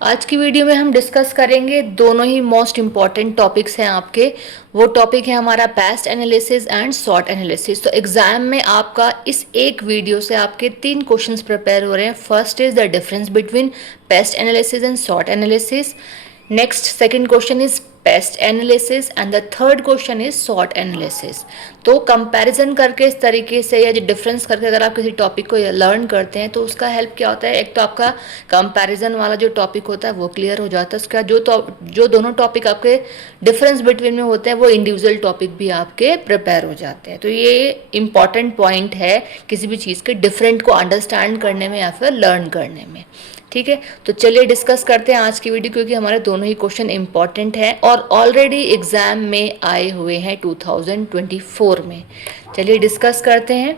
आज की वीडियो में हम डिस्कस करेंगे दोनों ही मोस्ट इम्पॉर्टेंट टॉपिक्स हैं आपके। वो टॉपिक है हमारा paste analysis and sort analysis. तो एग्जाम में आपका इस एक वीडियो से आपके 3 क्वेश्चंस प्रिपेयर हो रहे हैं। First is the difference between paste analysis and sort analysis. Next second question is paste analysis and the third question is sort analysis. तो कंपैरिजन करके इस तरीके से या जो डिफरेंस करके अगर आप किसी टॉपिक को लर्न करते हैं तो उसका हेल्प क्या होता है, एक तो आपका कंपैरिजन वाला जो टॉपिक होता है वो क्लियर हो जाता है। उसका जो दोनों टॉपिक आपके डिफरेंस बिटवीन में होते हैं वो इंडिविजुअल टॉपिक भी आपके प्रिपेयर हो जाते हैं। तो ये इंपॉर्टेंट पॉइंट है किसी भी चीज़ के डिफरेंट को अंडरस्टैंड करने में या फिर लर्न करने में। ठीक है, तो चलिए डिस्कस करते हैं आज की वीडियो, क्योंकि हमारे दोनों ही क्वेश्चन इंपॉर्टेंट हैं और ऑलरेडी एग्जाम में आए हुए हैं 2024 में। चलिए डिस्कस करते हैं।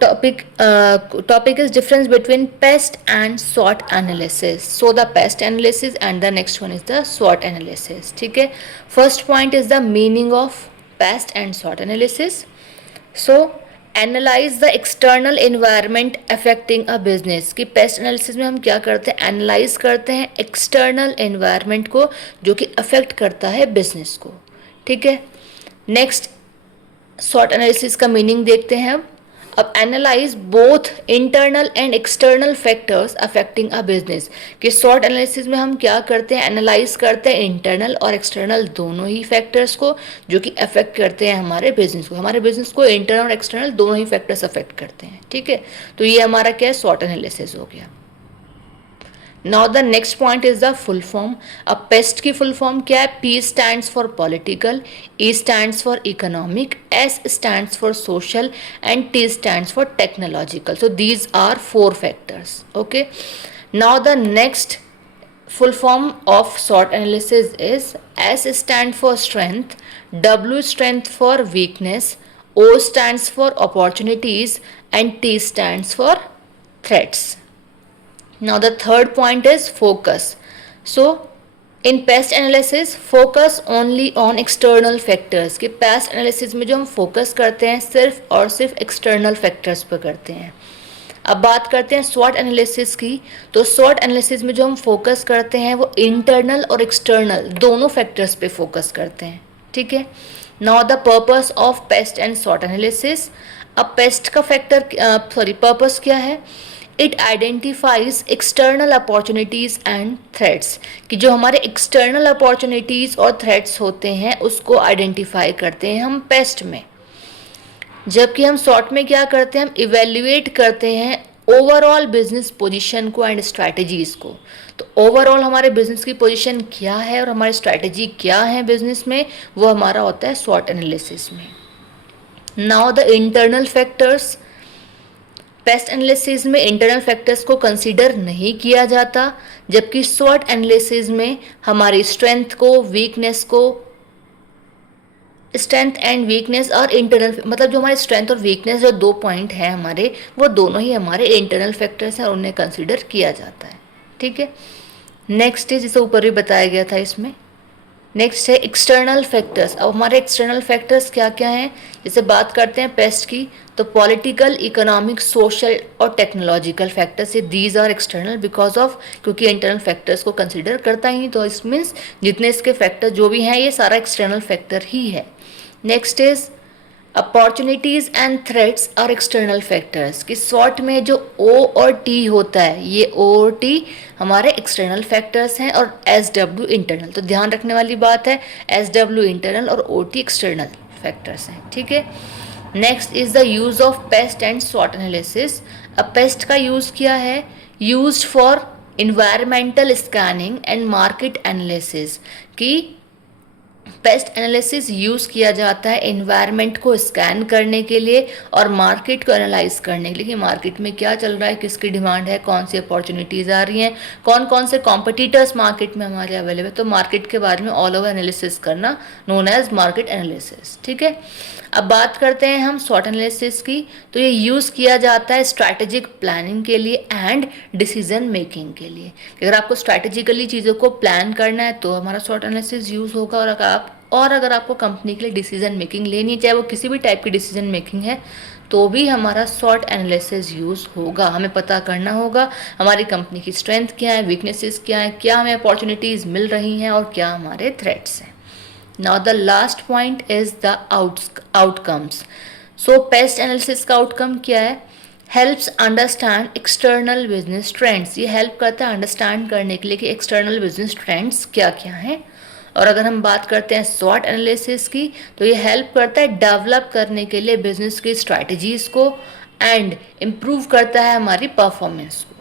topic is difference between pest and SWOT analysis. So the pest analysis and the next one is the SWOT analysis. ठीक है, first point is the meaning of pest and SWOT analysis. So analyse the external environment affecting a business. कि paste analysis में हम क्या करते हैं, analyse करते हैं एक्सटर्नल एनवायरनमेंट को जो कि अफेक्ट करता है बिजनेस को। ठीक है, नेक्स्ट सॉर्ट एनालिसिस का मीनिंग देखते हैं अब analyse both internal and external factors affecting a business. कि सॉर्ट एनालिसिस में हम क्या करते हैं, एनालाइज करते हैं इंटरनल और एक्सटर्नल दोनों ही फैक्टर्स को जो कि अफेक्ट करते हैं हमारे बिजनेस को। हमारे बिजनेस को इंटरनल और एक्सटर्नल दोनों ही फैक्टर्स अफेक्ट करते हैं। ठीक है, तो ये हमारा क्या है, सॉर्ट एनालिसिस हो गया। Now the next point is the full form. अब पेस्ट की फुल फॉर्म क्या है, P stands for political, E stands for economic, S stands for social and T stands for technological. So these are 4 factors. Okay, now the next full form of SWOT analysis is S stand for strength, W stands for weakness, O stands for opportunities and T stands for threats. Now the third point is focus. So in pest analysis focus only on external factors. कि pest analysis में जो हम focus करते हैं सिर्फ और सिर्फ external factors पर करते हैं। अब बात करते हैं SWOT एनालिसिस की। तो SWOT एनालिसिस में जो हम फोकस करते हैं वो इंटरनल और एक्सटर्नल दोनों फैक्टर्स पे फोकस करते हैं। ठीक है, now the purpose of paste and SWOT analysis. अब पेस्ट का पर्पस क्या है, it identifies external opportunities and threats. कि जो हमारे एक्सटर्नल अपॉर्चुनिटीज़ और थ्रेट्स होते हैं उसको आइडेंटिफाई करते हैं हम पेस्ट में। जबकि हम सॉर्ट में क्या करते हैं, हम इवेल्युएट करते हैं ओवरऑल बिजनेस पोजीशन को एंड स्ट्रैटेजीज को। तो ओवरऑल हमारे बिजनेस की पोजीशन क्या है और हमारी स्ट्रैटेजी क्या है बिजनेस में, वो हमारा होता है सॉर्ट एनालिसिस में। Now the internal factors. Paste analysis में इंटरनल फैक्टर्स को कंसीडर नहीं किया जाता, जबकि सॉर्ट एनालिसिस में हमारी स्ट्रेंथ को, वीकनेस को, स्ट्रेंथ एंड वीकनेस और इंटरनल, मतलब जो हमारे स्ट्रेंथ और वीकनेस जो 2 पॉइंट हैं हमारे, वो दोनों ही हमारे इंटरनल फैक्टर्स हैं और उन्हें कंसीडर किया जाता है। ठीक है, नेक्स्ट है जिसे ऊपर भी बताया गया था इसमें, नेक्स्ट है एक्सटर्नल फैक्टर्स। अब हमारे एक्सटर्नल फैक्टर्स क्या क्या हैं, जैसे बात करते हैं पेस्ट की तो पॉलिटिकल, इकोनॉमिक, सोशल और टेक्नोलॉजिकल फैक्टर्स, ये these are external because of, क्योंकि इंटरनल फैक्टर्स को कंसीडर करता ही नहीं, तो इस मीन्स जितने इसके फैक्टर जो भी हैं ये सारा एक्सटर्नल फैक्टर ही है। Next is opportunities and threats are external factors. कि सॉर्ट में जो O और T होता है, ये O और T हमारे एक्सटर्नल फैक्टर्स हैं और SW इंटरनल। तो ध्यान रखने वाली बात है, SW इंटरनल और OT एक्सटर्नल फैक्टर्स हैं। ठीक है, next is the use of paste and SWOT analysis. अब पेस्ट का यूज़ किया है, used for environmental scanning and market analysis. कि पेस्ट एनालिसिस यूज़ किया जाता है एनवायरनमेंट को स्कैन करने के लिए और मार्केट को एनालाइज करने के लिए कि मार्केट में क्या चल रहा है, किसकी डिमांड है, कौन सी अपॉर्चुनिटीज़ आ रही हैं, कौन कौन से कॉम्पिटिटर्स मार्केट में हमारे अवेलेबल। तो मार्केट के बारे में ऑल ओवर एनालिसिस करना नोन एज मार्केट एनालिसिस। ठीक है, अब बात करते हैं हम SWOT एनालिसिस की। तो ये यूज़ किया जाता है स्ट्रैटेजिक प्लानिंग के लिए एंड डिसीजन मेकिंग के लिए। अगर आपको स्ट्रैटेजिकली चीज़ों को प्लान करना है तो हमारा SWOT एनालिसिस यूज़ होगा, और अगर आपको कंपनी के लिए डिसीजन मेकिंग लेनी है, चाहे वो किसी भी टाइप की डिसीजन मेकिंग है, तो भी हमारा SWOT एनालिसिस यूज़ होगा। हमें पता करना होगा हमारी कंपनी की स्ट्रेंथ क्या है, वीकनेसेस क्या है, क्या हमें अपॉर्चुनिटीज़ मिल रही हैं और क्या हमारे थ्रेट्स हैं। Now the last point is the outcomes. So paste analysis का आउटकम क्या है? Helps understand external business trends. ये हेल्प करता है अंडरस्टैंड करने के लिए कि एक्सटर्नल बिजनेस ट्रेंड्स क्या क्या हैं। और अगर हम बात करते हैं SWOT एनालिसिस की, तो ये हेल्प करता है डेवलप करने के लिए बिजनेस की स्ट्रैटेजीज को एंड इम्प्रूव करता है हमारी परफॉर्मेंस को।